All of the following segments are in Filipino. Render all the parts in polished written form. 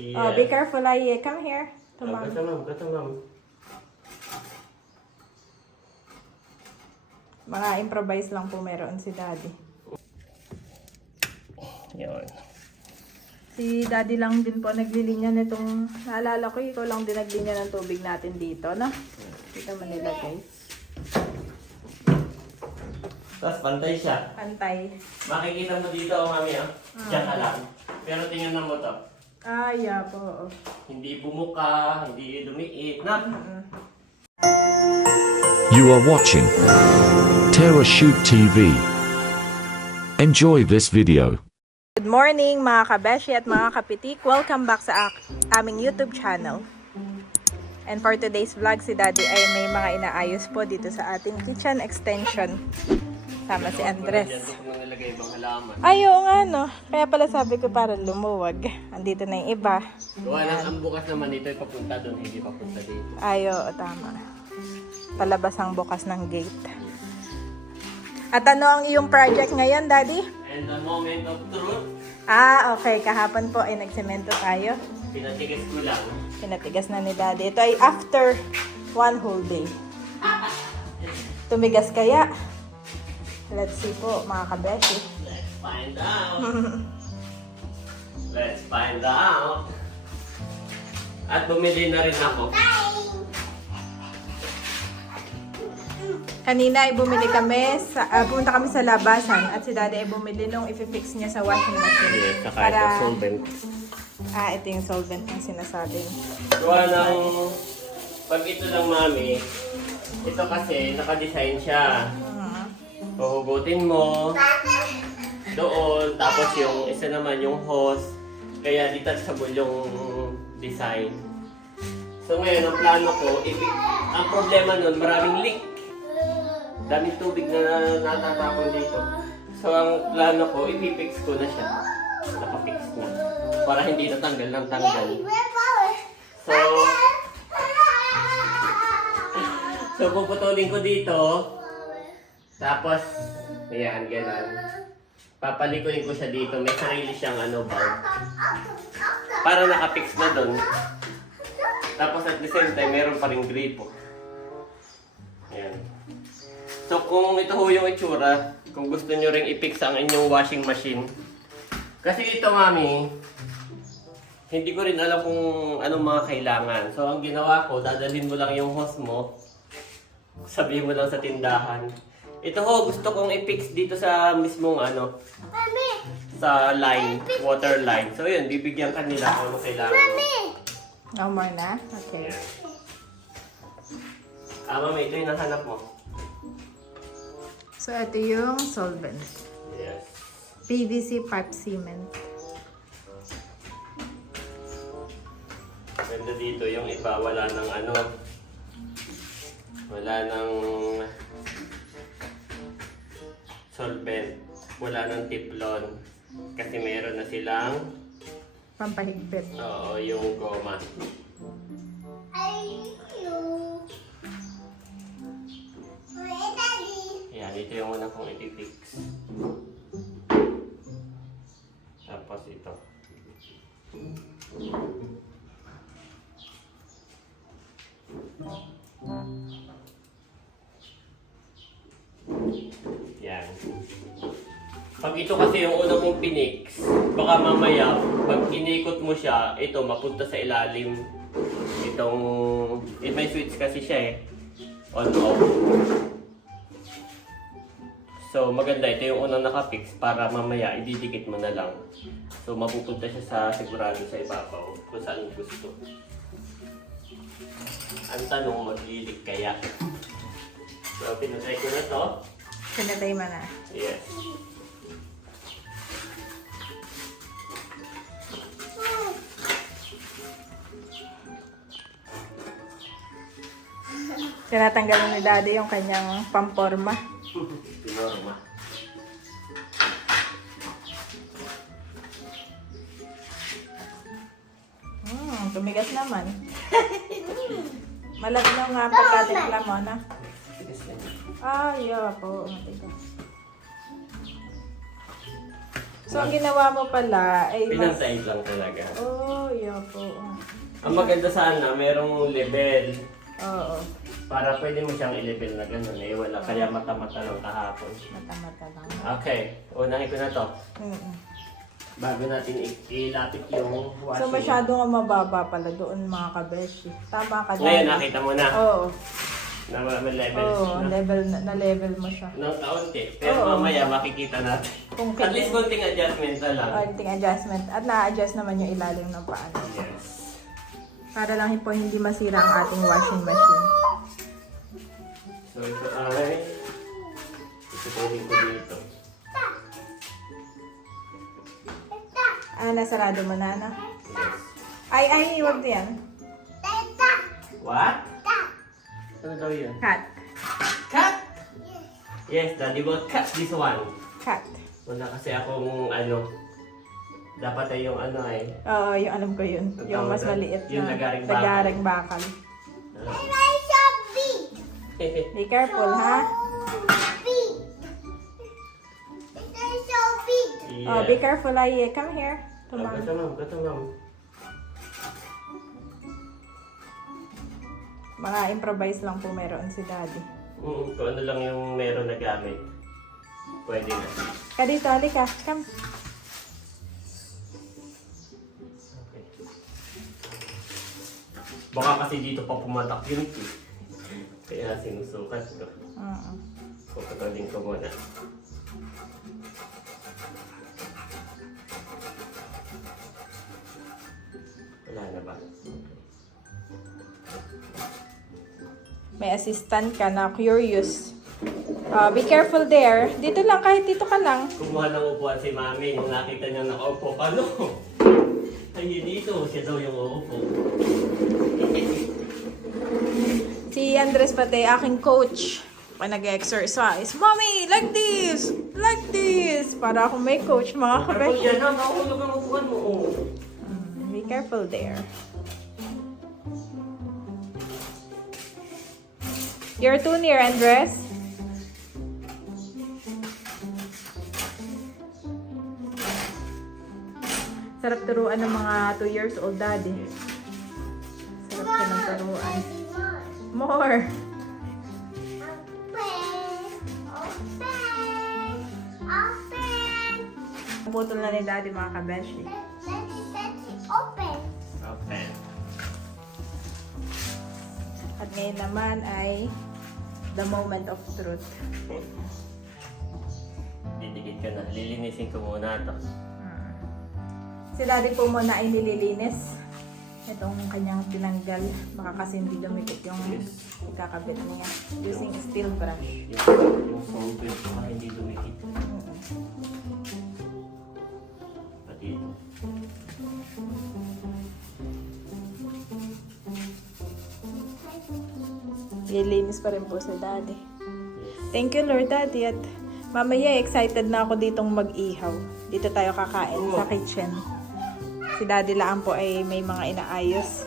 Oh, be careful, Aye. Come here. To mom. Kata ma'am. Mga improvise lang po meron si Daddy. Yun. Si Daddy lang din po naglilinya nitong, naalala ko, ikaw lang din naglinya ng tubig natin dito, no? Kita mo nila, guys. Tapos pantay siya. Pantay. Makikita mo dito, mami, Diyan ka lang. Pero tingnan mo to. Ah, yeah po. Hindi bumuka, hindi lumiit. Na? You are watching Terra Shoot TV. Enjoy this video. Good morning mga kabeshi at mga kapitik. Welcome back sa aming YouTube channel. And for today's vlog, si Daddy ay may mga inaayos po dito sa ating kitchen extension. Sama si Andres. Diyan ko nilagay ibang halaman. Ay, oo nga no. Kaya pala sabi ko para lumuwag. Andito na yung iba. Gawa lang ang bukas naman dito ay papunta doon, hindi papunta dito. Ay, oo, tama. Palabas ang bukas ng gate. At ano ang iyong project ngayon, Daddy? And the moment of truth, Ah, okay. Kahapon po ay nagsemento tayo. pinatigas ko lang. Pinatigas na ni Daddy. Ito ay after one whole day. Tumigas kaya? Let's see po, mga kabeshi. Let's find out. Let's find out. At bumili na rin ako. Kanina ay bumili kami, pumunta kami sa labasan at si Daddy ay bumili nung i-fix niya sa washing machine. Yes, saka ito solvent. Ah, ito yung solvent ang sinasabing. Gawa ng, pag ito lang mami, ito kasi nakadesign siya. Pahugutin mo doon, tapos yung isa naman yung hose, kaya detachable yung design. So ngayon, ang plano ko, ang problema nun, maraming leak. Daming tubig na natatapon dito. So ang plano ko, ipipix ko na siya. Nakapix na. Para hindi natanggal ng tanggal. So puputulin ko dito. Tapos, ayan, gano'n. Papalikuin ko siya dito. May sarili siyang bulb. Para nakapix na doon. Tapos at the same time, meron pa rin gripo. Ayan. So kung ito ho yung itsura, kung gusto nyo ring i-fix ang inyong washing machine. Kasi ito, mami, hindi ko rin alam kung anong mga kailangan. So ang ginawa ko, dadalhin mo lang yung hose mo. Sabihin mo lang sa tindahan. Ito ho, gusto kong i-fix dito sa mismong sa line, water line. So yun, bibigyan ka nila kung ano kailangan mo. No more na? Okay. Mami, ito yung nahanap mo. So, ito yung solvent. Yes. PVC pipe cement. Ganda dito, yung iba, wala nang wala nang solvent, wala nang teflon. Kasi meron na silang Pampahigpit. yung goma. Yan, ito yung una kong ipipix. Tapos ito. Yan. Pag ito kasi yung una mong pinix, baka mamaya, pag inikot mo siya, ito mapunta sa ilalim. Itong, may switch kasi siya on-off. So maganda, ito yung unang nakapix para mamaya ididikit mo na lang. So mapupunta siya sa sigurado sa ibabaw kung saan gusto. Ang tanong, maglilik kaya? So pinatry ko na to. Pinatay mo na. Yes. Tinatanggal ni Daddy yung kanyang pamporma. Pinorma. Tumigas naman. Malagnaw nga pagkatimpla mo na. Ah, yeah po. Matigas. So, ang ginawa mo pala ay Pinantaid lang talaga. Oh, yun po. Ang maganda sana, merong level. Oo. Para pwede mo siyang i-level na gano'n. Eh, wala. Kaya mata-mata lang kahapon. Mata-mata lang. Okay. Unahin ko na to. Mm-mm. Bago natin ilapit yung washing. So, masyado nga mababa pala doon mga kabeshi. Tama ka Ngayon, dahil. nakita mo na. Oo. Na may level. Oo, level mo siya. Ng kaunti. Pero Oo. mamaya makikita natin. Kung At least konting adjustment na lang. konting adjustment. At na-adjust naman yung ilalim ng paan. Yes. Para lang po hindi masira ang ating washing machine. So ito ay itutuloy ko dito. Nasarado mo na, no? Yes. Ay, huwag yan. What? Ano daw yun? Cut. Cut! Yes, daddy will cut this one. Cut. Wala kasi akong dapat ay yung Oo, yung alam ko yun. Ang Yung mas tawag maliit doon? Yung na lagaring bakal. lagaring bakal. Yeah. Be careful, ha? Oh, be careful, ay. Come here. Tumang. Gato ma'am. Mga improvise lang po meron si Daddy. Kung ano lang yung meron na gamit. Pwede na. Ka dito, halika. Come. Okay. Baka kasi dito pa pumatak yun. Kaya sinusukat ko. Puputulin ko muna. Wala na ba? May assistant ka na curious. Be careful there. Dito lang, kahit dito ka lang. Kumuha ng upuan si Mami nung nakita niya nakaupo. Paano? Ay, dito. Siya daw yung uupo. Si Andres pati, aking coach. Pag nag-exercise, Mommy, like this! Like this! Para ako may coach, mga Kapag kabeshi. yan na, nakahulog ang upuan mo. Be careful there. You're too near, Andres. Sarap turuan ng mga 2 years old daddy. Sarap ka ng turuan. More. Putol na ni daddy mga kabeshi. Open. At ngayon naman ay the moment of truth. Didikit ka na. Lilinisin ko muna ito. Si daddy po muna ay nililinis. Itong kanyang tinanggal. Baka kasi hindi dumikit yung ikakabit niya. Using steel brush. Yung solvent ko hindi dumikit. Pati ito. Nililinis pa rin po si daddy. Thank you Lord daddy. At mamaya excited na ako ditong mag-ihaw. Dito tayo kakain sa kitchen. Si daddy lang po ay may mga inaayos.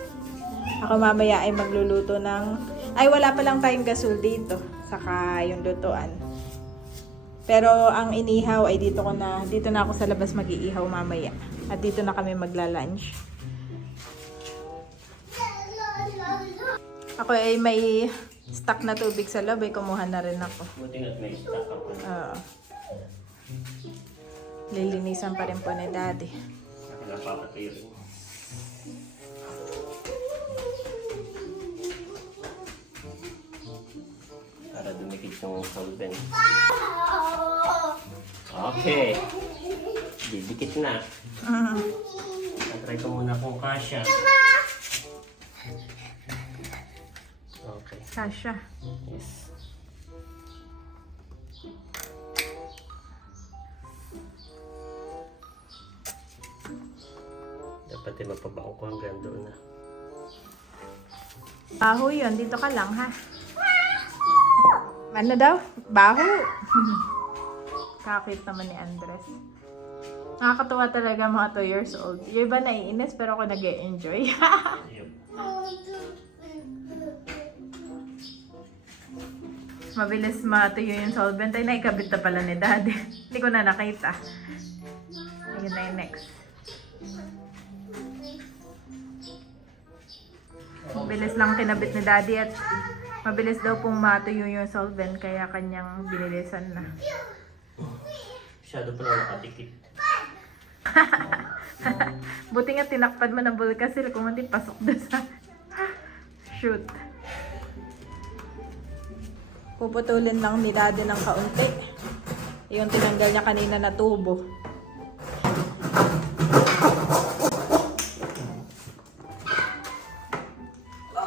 Ako mamaya ay magluluto ng... Ay, wala pa lang tayong gasol dito. Saka yung lutuan. Pero ang inihaw ay dito na ako sa labas mag-iihaw mamaya. At dito na kami magla-lunch. Ako ay may stock na tubig sa loob. Ay kumuha na rin ako. Buti nga't may stock ako. Lilinisan pa rin po ni daddy. Ako napapatirin. Para dumikit yung solvent. Okay. Didikit na. Try ko muna kung kasya. Okay. Kasha. Yes. Dapat ay mapabaon ko hanggang doon na. Baho yun. Dito ka lang, ha? Ano daw? Baho. Kakit naman ni Andres. Nakakatuwa talaga mga 2 years old. Yung iba naiinis pero ako nag-e-enjoy. Yun. Mabilis matuyo yung solvent. Ay, naikabit na pala ni daddy. Hindi ko na nakita. Yun na yung next. Mabilis lang kinabit ni Daddy at mabilis daw pong matuyo yung solvent kaya kanyang binilisan na. Masyado pala nakatikit. Buti nga tinakpan mo ng Bulkasil kung hindi pasok doon sa shoot. Puputulin lang ni Daddy ng kaunti. Yung tinanggal niya kanina na tubo.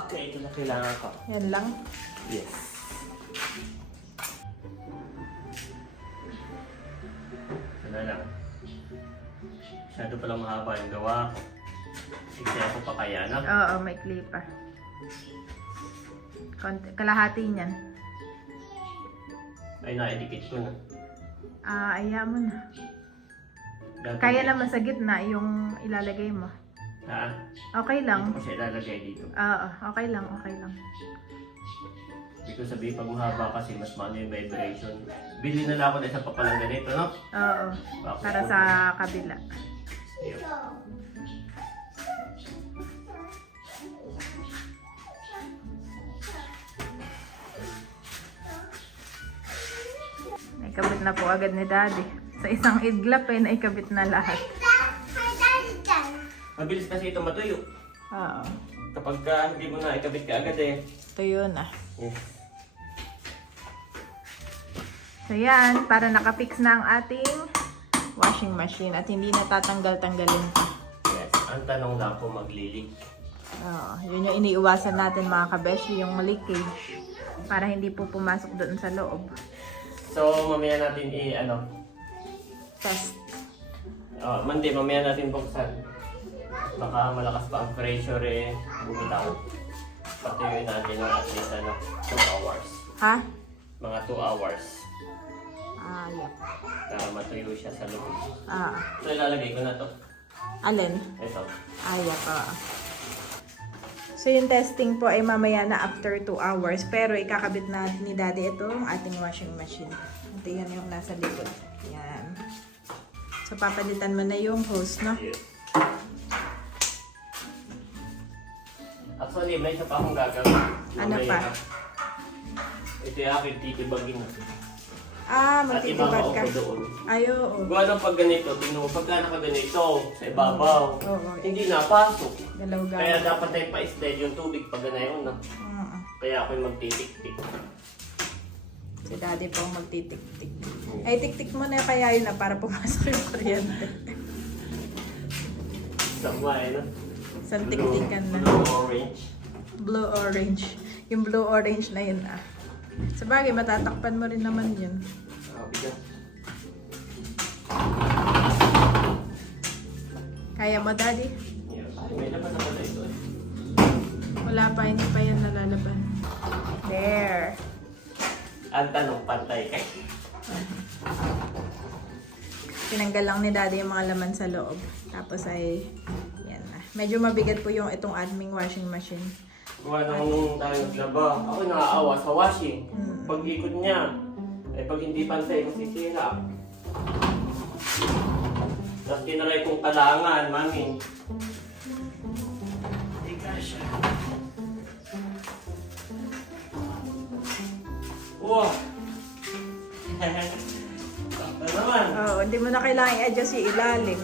Okay, ito na kailangan ko. Yan lang. Yes. Ito na lang. Masyado palang mahaba yung gawa ko. Tignan ko pa kaya na. Oo, may clip pa. Kalahati niyan. Ay, naidikit ko na. Aya mo na. Gagawin. Kaya naman sa gitna yung ilalagay mo. Ha? Okay lang. Hindi ko siya ilalagay dito. Oo, okay lang, okay lang. Hindi ko sabihin pag mahaba kasi mas maano yung vibration. Bili na lang ako na isang papalang ganito, no? Oo, para sa kabila. Ayun. Naikabit na po agad ni Daddy. Sa isang iglap naikabit na lahat. Mabilis kasi ito matuyo. Oo, Kapag hindi mo na ikabit ka agad eh. tuyo na. Yes. So yan, para nakapix na ang ating washing machine at hindi na tatanggal-tanggalin pa. Yes. Ang tanong lang kung maglilig. Oo, yun yung iniiwasan natin mga kabeshi, yung leakage. Para hindi po pumasok doon sa loob. So, mamaya natin Test. mamaya natin buksan. Baka malakas pa ang pressure eh. Bumitaw. Patuyuin natin ng at least 2 hours. Ha? Mga 2 hours. Yep. Para matuyo siya sa loob. So, ilalagay ko na to. Alin? Ito. Yep. So, yung testing po ay mamaya na after 2 hours. Pero ikakabit na ni Daddy itong ating washing machine. Ito yan yung nasa likod. Yan. So, papalitan mo na yung hose, no? Yes. Actually, may isa pa akong gagawin. Ano Mamaya pa? na. Ito yung aking titibagin. Magtitibag ka. At doon. Oo. Gawa ng pag ganito, pagka nakaganito sa ibabaw, Oo. hindi napasok. Galaw-galaw. Kaya dapat tayo pa-slide yung tubig pag ganayon na. Kaya ako'y magtitik-tik. Si Daddy po ang magtitik-tik. Ay, tik-tik mo na kaya yun na para pumasok yung kuryente. Sama eh, no? Isang tik-tikan na. Blue-orange. Blue-orange. Yung blue-orange na yun Sa bagay, matatakpan mo rin naman yun. Bigat. Kaya mo, Daddy? Yeah. May laban na pala ito. Wala pa, hindi pa yan nalalaban. There. Ang tanong, pantay kay. Tinanggal lang ni Daddy yung mga laman sa loob. Tapos ay, yan na. Medyo mabigat po yung itong aming washing machine. Gawa nung tayo naglaba, ako nakaawa sa washing. Pag ikot niya, pag hindi pantay, masisira. Tapos tinaray kong talangan, mami. Hindi ka siya. Wow! Sakta naman. Oo, hindi mo na kailangan i-adjust yung ilalim.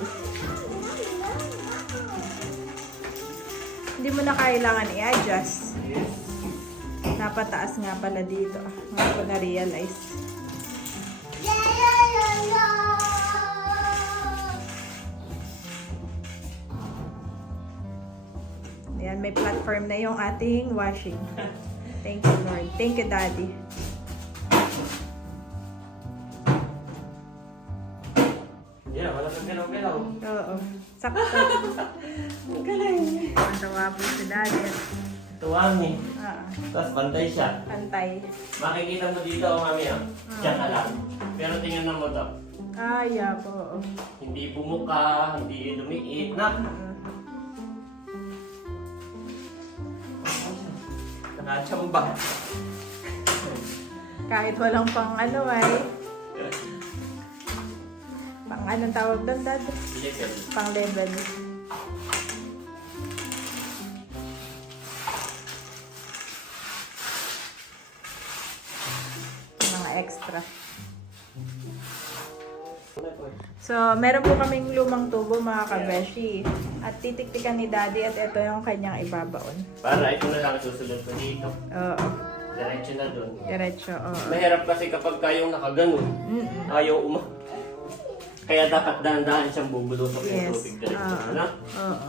Hindi mo na kailangan i-adjust. Yes. Dapat taas nga pala dito. Nga ko na-realize. Ayan, may platform na yung ating washing. Thank you, Lord. Thank you, Daddy. Yeah, wala kang galaw-galaw. Oo. Sakto. Ang galing. Matawa po si Daddy. Tuwami. Ah, Tapos pantay siya. pantay. Makikita mo dito, mami, Diyan ka lang. Pero tingnan mo to. Yeah po. Hindi bumuka, hindi lumiit, na. Nakachamba. Kahit walang pang ano ay. Pang anong tawag doon, Dad? level. Pang level. Mga extra. So, meron po kaming lumang tubo mga kabeshi. At titiktikan ni Daddy at ito yung kanyang ibabaon. Para ito na lang susunod ko dito. Oo. Diretso na doon. Diretso, oo. Mahirap kasi kapag kayong nakaganon, ayaw Kaya dapat dahan-dahan siyang bubulusok yung Yes. tubig diretso. Oo. Ano? Oo.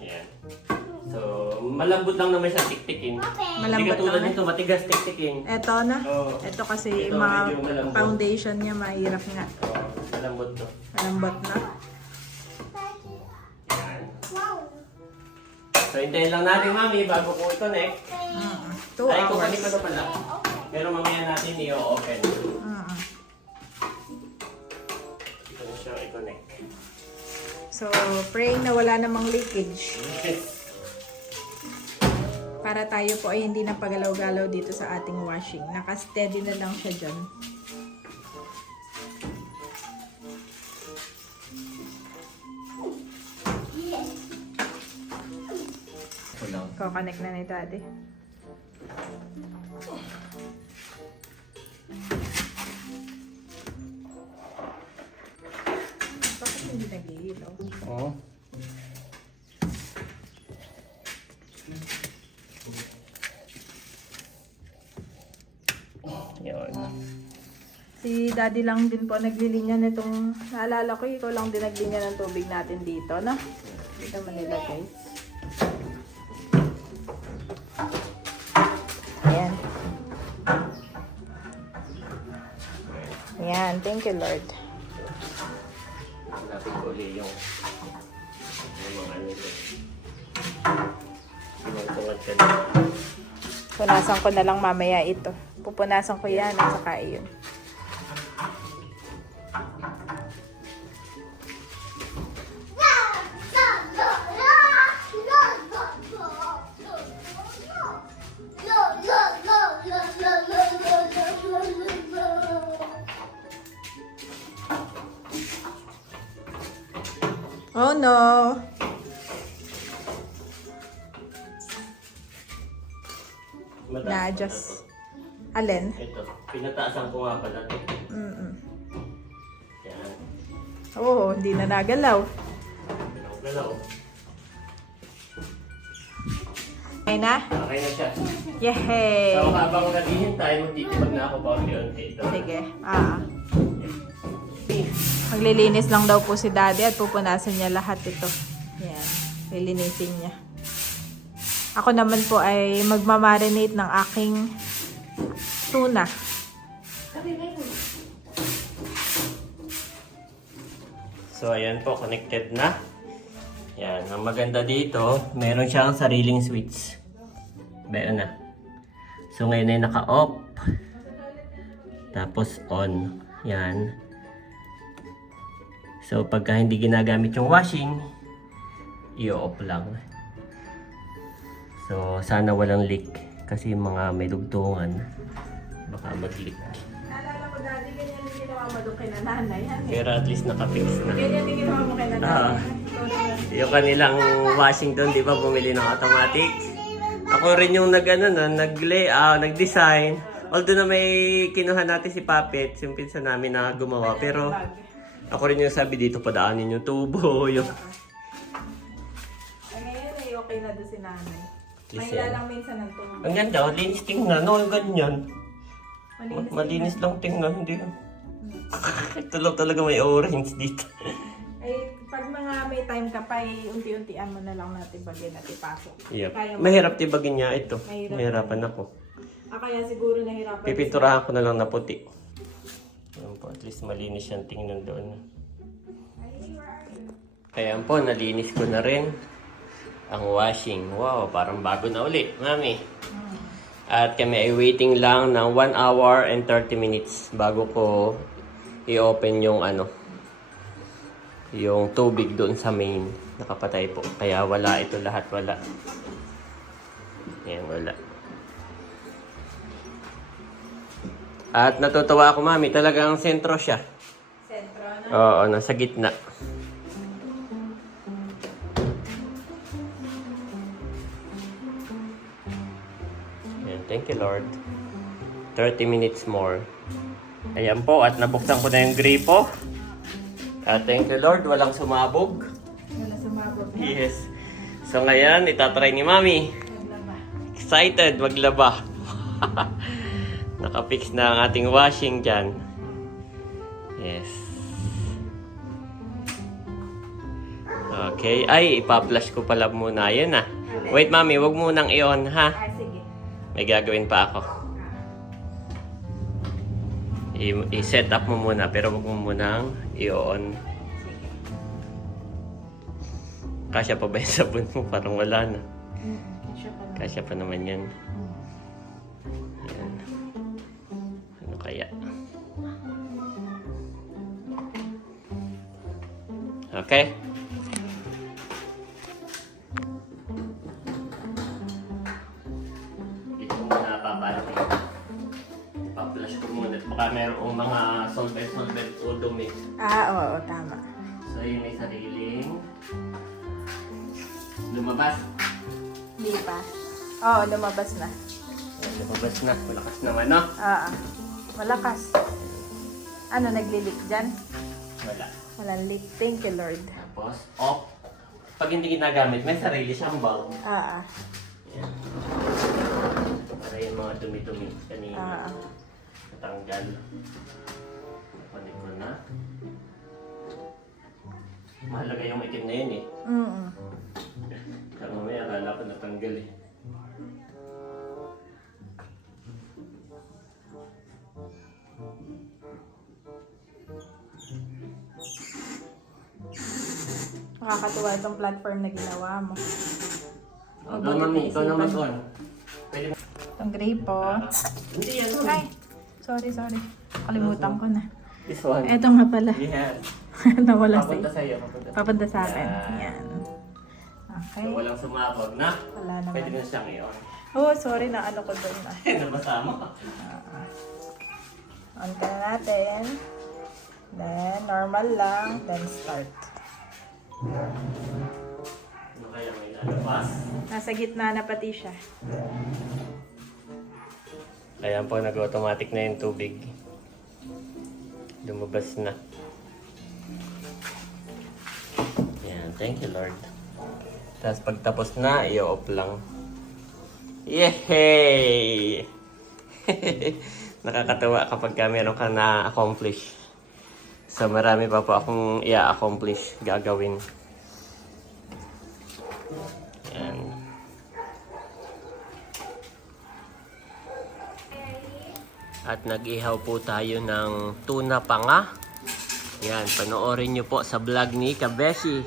Ayan. So, malambot lang naman siya tiktikin. Hindi Malambot katulad lang, nito, matigas tiktikin. Ito na. Oo. Ito kasi Ito, mga medyo malambot. foundation niya mahirap nga. Oo, malambot to. Malambot na. Ayan. So, hintayin lang natin, Mami, bago ko i-connect. 2 Ay, hours. kukunin ko na pala. Pero mamaya natin i-open. Ito na siya i-connect. So, praying na wala namang leakage. Yes. Para tayo po ay hindi na pagalaw-galaw dito sa ating washing. Naka-steady na lang siya dyan. Ito lang. Ko-connect na ni Daddy. Bakit hindi nag-iilaw? Oo. Yun. Si Daddy lang din po naglilinya nitong, naalala ko, ikaw lang din naglinya ng tubig natin dito, no? Dito Manila, guys. Ayan. Ayan, thank you, Lord. Hanapin ko ulit yung mga ano ito. Tungan ka na. Punasan ko na lang mamaya ito. Pupunasan ko yan at saka iyon. Oh no! Mataas Na-adjust. pa na to. Alin? Ito, pinataasan ko nga pala ito. Yan. Oo, hindi na nagalaw. Galaw. Okay na? Okay na siya. Yehey! So habang naghihintay, magtitipag na ako paunti-unti ito. Sige. Maglilinis lang daw po si Daddy at pupunasan niya lahat ito. Yan. Lilinisin niya. Ako naman po ay magmamarinate ng aking tuna. So ayan po, connected na. Yan, ang maganda dito, meron siyang sariling switch. Meron na. So ngayon ay naka-off. Tapos on. Yan. So pagka hindi ginagamit yung washing, i-off lang. So sana walang leak. Kasi yung mga may dugtungan, baka mag-leak. Naalala ko, Daddy, ganyan yung ginawa mo doon kay nanay. Pero at least naka-fix na. Ganyan yung ginawa mo kay nanay. Yung kanilang washing doon, di ba, bumili ng automatic. Ako rin yung nag-layout, nag-design. Although na may kinuha natin si Puppet, yung pinsan namin na gumawa. Pero ako rin yung sabi dito, padaanin yung tubo. Yung... Ngayon ay okay na doon si nanay. Please, Mahila lang minsan ng tubo. ang ganda, linis tingnan. No, yung ganyan. Malinis Malinis lang tingnan, hindi. Ito lang talaga may orange dito. Ay, pag mga may time ka pa, unti-untian mo na lang natin bagay at ipasok. Yep. Kaya mo. Mahirap tibagin niya ito. Mahirap. Mahirapan ako. Kaya siguro nahirapan. Pipinturahan ko na lang na puti. Ayan po, at least malinis yung tingnan doon. Kaya po, nalinis ko na rin ang washing. Wow, parang bago na uli, Mami. At kami ay waiting lang ng 1 hour and 30 minutes bago ko i-open yung yung tubig doon sa main. Nakapatay po. Kaya wala ito lahat, wala. Ayan, wala. At natutuwa ako, Mami. Talagang sentro siya. Sentro, no? Oo, nasa gitna. Thank you, Lord. 30 minutes more. Ayan po, at nabuksan ko na yung gripo. Thank you, Lord. Walang sumabog. Wala sumabog. Yes. So ngayon, itatry ni Mami. Excited, maglaba. Nakapix na ang ating washing dyan. Yes. Okay. Ay, ipa-flash ko pala muna. Yan ah. Wait, Mami. Wag munang i-on, ha? Sige. May gagawin pa ako. I-set up mo muna, pero wag mo munang i-on. Kasya pa ba yung sabon mo? Parang wala na. Kasya pa naman yan. Yan. Ano kaya? Okay? Dito muna paparating. Pa-flash ko muna. Baka mayroong mga solvent o dumi. Oo, tama. So yun may sariling lumabas. Hindi pa. Oo, lumabas na. Ayan, lumabas na. Malakas naman, no? Oo. Malakas. Ano, nagli-leak dyan? Wala. Walang leak. Thank you, Lord. Tapos, off. Pag hindi ginagamit, may sarili siyang bulb. Oo. Ayan. Para yung mga dumi-dumi kanina. Oo. Natanggal. Napanik ko na. Mahalaga yung itim na yun eh. Mm-mm. Kaya mamaya akala ko natanggal eh. Nakakatuwa itong platform na ginawa mo. Ikaw mami, ikaw na mag-on. Pwede mo. Itong grape, oh. Hindi yan. Ay, sorry. Kalimutan ko na. This one. Eto nga pala. Yes. Nawala Papunta sa sa'yo. Papunta sa akin. Yan. Yan. Okay. So, walang sumabog na. Wala Pwede naman. na siyang i-on. Oh, sorry na ano ko doon na. Nabasa mo. On ka na natin. Then, normal lang. Then, start. Ano kaya may lalabas? Nasa gitna na pati siya. Kaya po nag-automatic na yung tubig. Lumabas na. Yan, thank you Lord. Tapos pagtapos na, i-off lang. Yehey! Nakakatawa kapag meron ka na-accomplish. So marami pa po akong i-accomplish, gagawin. Yan. At nag-ihaw po tayo ng tuna panga. Yan, panoorin nyo po sa vlog ni Kabeshi.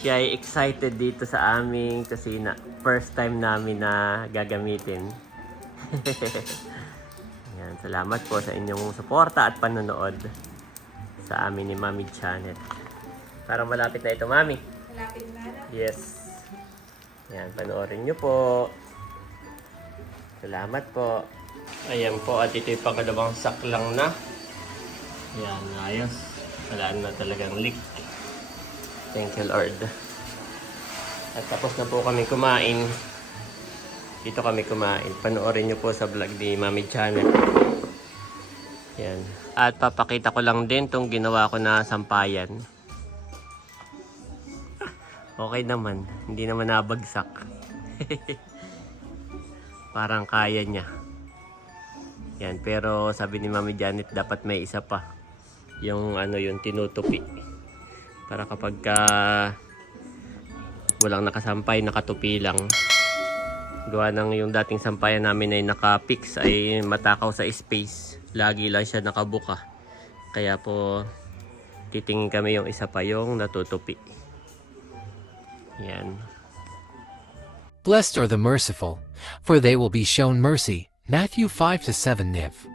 Siya ay excited dito sa aming kusina. First time namin na gagamitin. Yan, salamat po sa inyong suporta at panonood sa amin ni Mami Channel. Parang malapit na ito, Mami. Malapit na na. Yes. Yan, panoorin nyo po. Salamat po. Ayan po, at ito yung pangalawang saklang na. Yan, ayos. Wala na talagang leak. Thank you, Lord. At tapos na po kami kumain. Dito kami kumain. Panoorin nyo po sa vlog ni Mami Channel. Yan. At papakita ko lang din itong ginawa ko na sampayan. Okay naman. Hindi naman nabagsak. Parang kaya niya. Yan, pero sabi ni Mami Janet dapat may isa pa. Yung ano yung tinutupi. Para kapag walang nakasampay, nakatupi lang. Gawa ng yung dating sampayan namin ay nakapix ay matakaw sa space. Lagi lang siya nakabuka. Kaya po titingin kami yung isa pa yung natutupi. Yan. Blessed are the merciful, for they will be shown mercy. Matthew 5-7 NIV.